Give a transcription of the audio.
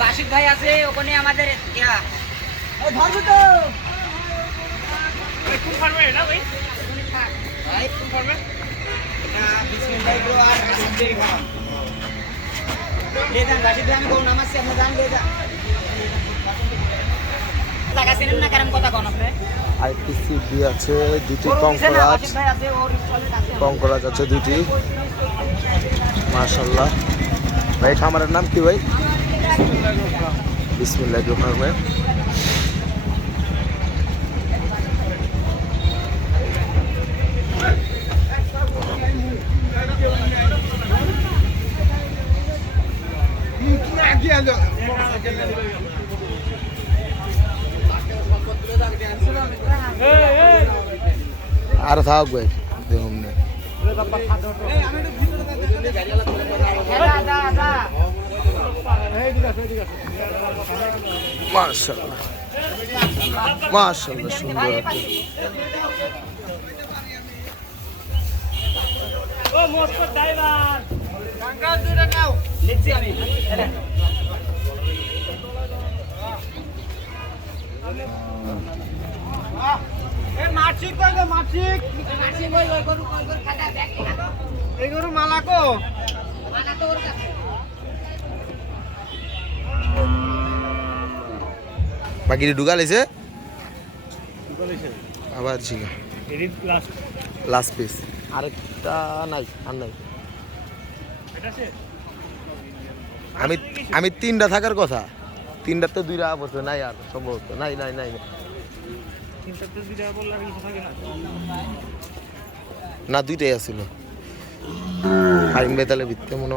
Basic ভাই আছে, ওখানে আমাদের, ইয়া। কোন ফার্মে এটা ভাই কোন ফার্মে টাকা চিনেন না কারণ কথা কোন আপনি? আইপিসি বি আছে দুটি কঙ্করাজ। কঙ্করাজ আছে দুটি। মাশাল্লাহ ভাই খামারের নাম কি ভাই? বিসমিল্লাহ ফার্মে আর থাক দেখুন মাশাল্লাহ মাশাল্লাহ সুন্দর ও মোস্কর ড্রাইভার লিখছি আমি এ মাছিক কই এই গরু মালা কো ওর কাছে বাকিটি ঢুকা লেছে আবার ক্লাস লাস্ট পিস আরেকটা নাই আর নাই। আমি আমি তিনটা থাকার কথা। তিনটার তো দুইটা পড়ছে নাই আর সম্ভবত নাই নাই নাই না দুইটাই আছিল। আইন বেতালে ভিত্তে মনে হয়।